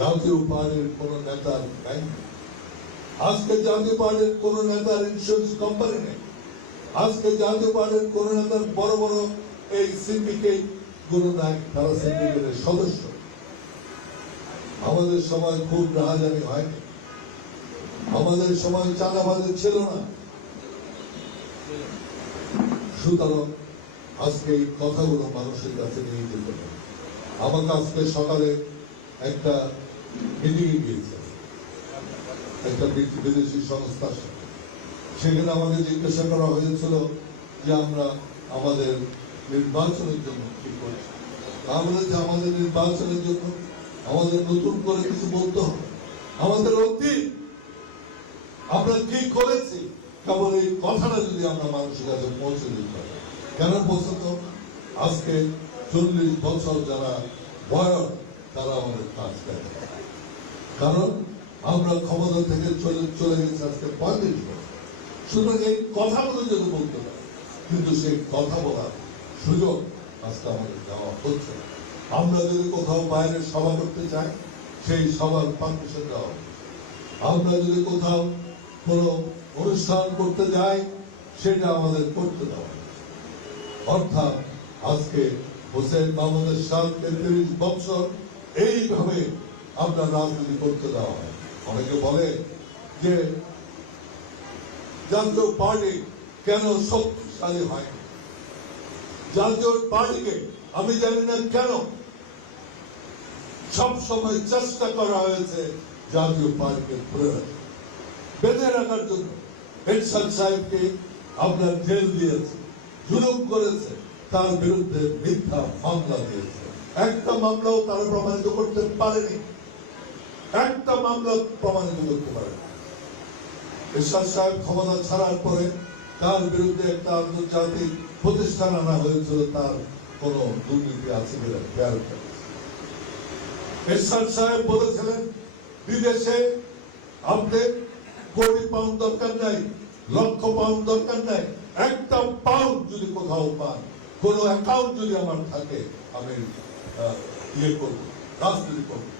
জাতীয় পার্টির কোন নেতার নেই। আজকে জাতীয় পার্টির কোন নেতার ইন্স্যুরেন্স কোম্পানি নেই। আজকে জাতীয় পার্টির কোন নেতার বড় বড় এই সিন্ডিকেটগুলো নাই, তারা সিন্ডিকেটের সদস্য। আমাদের সময় খুব রাহাজানি হয়নি আমাদের সময় চাঁদাবাজি ছিল না। সুতরাং আজকে এই কথাগুলো মানুষের কাছে নিয়ে যেতে আমাকে আজকে সকালে একটা মিটিং গিয়েছে। একটা বিদেশি সংস্থার সাথে সেখানে আমাকে জিজ্ঞাসা করা হয়েছিল যে আমরা আমাদের নির্বাচনের জন্য কি করছি। আমরা যে আমাদের নির্বাচনের জন্য আমাদের নতুন করে কিছু বলতে হবে। আমাদের অতীত আমরা কি করেছি? কেবল এই কথাটা যদি আমরা মানুষের কাছে পৌঁছে দিতে পারি। কেন পৌঁছাত আজকে চল্লিশ বছর যারা বয়স তারা আমাদের কাজ করে কারণ আমরা ক্ষমতা থেকে চলে চলে গেছি আজকে পঁয়ত্রিশ বছর সুতরাং এই কথাগুলো যদি বলতে পারি কিন্তু সেই কথা বলার সুযোগ আজকে আমাদের দেওয়া হচ্ছে আমরা যদি কোথাও বাইরে সভা করতে চাই, সেই সভার পারমিশন দেওয়া। আমরা যদি কোথাও কোনো অনুষ্ঠান করতে যাই, সেটা আমাদের করতে দেওয়া। অর্থাৎ আজকে হোসেন মাহমুদের সাথে তিরিশ বছর এইভাবে আপনার রাজনীতি করতে দেওয়া হয়। অনেকে বলে যে জাতীয় পার্টি কেন শক্তিশালী হয় জাতীয় পার্টিকে আমি জানি না কেন সব সময় চেষ্টা করা হয়েছে জাতীয় পার্টিকে বেঁধে রাখার জন্য এরশাদ সাহেবকে আপনার জেল দিয়েছে, জুলুম করেছে, তার বিরুদ্ধে মিথ্যা মামলা দিয়েছে। একটা মামলাও তারা প্রমাণিত করতে পারেনি একটা মামলা প্রমাণিত করতে পারেনি এরশাদ সাহেব ক্ষমতা ছাড়ার পরে তার বিরুদ্ধে একটা আন্তর্জাতিক প্রতিষ্ঠান আনা হয়েছিল, তার কোন দুর্নীতি আছে কিনা খেয়াল। এরশাদ সাহেব বলেছিলেন, বিদেশে আপনি কোটি পাউন্ড দরকার নাই, লক্ষ পাউন্ড দরকার নাই, একটা পাউন্ড যদি কোথাও পান কোন অ্যাকাউন্ট যদি আমার থাকে আমি ইয়ে করব রাজনীতি করব।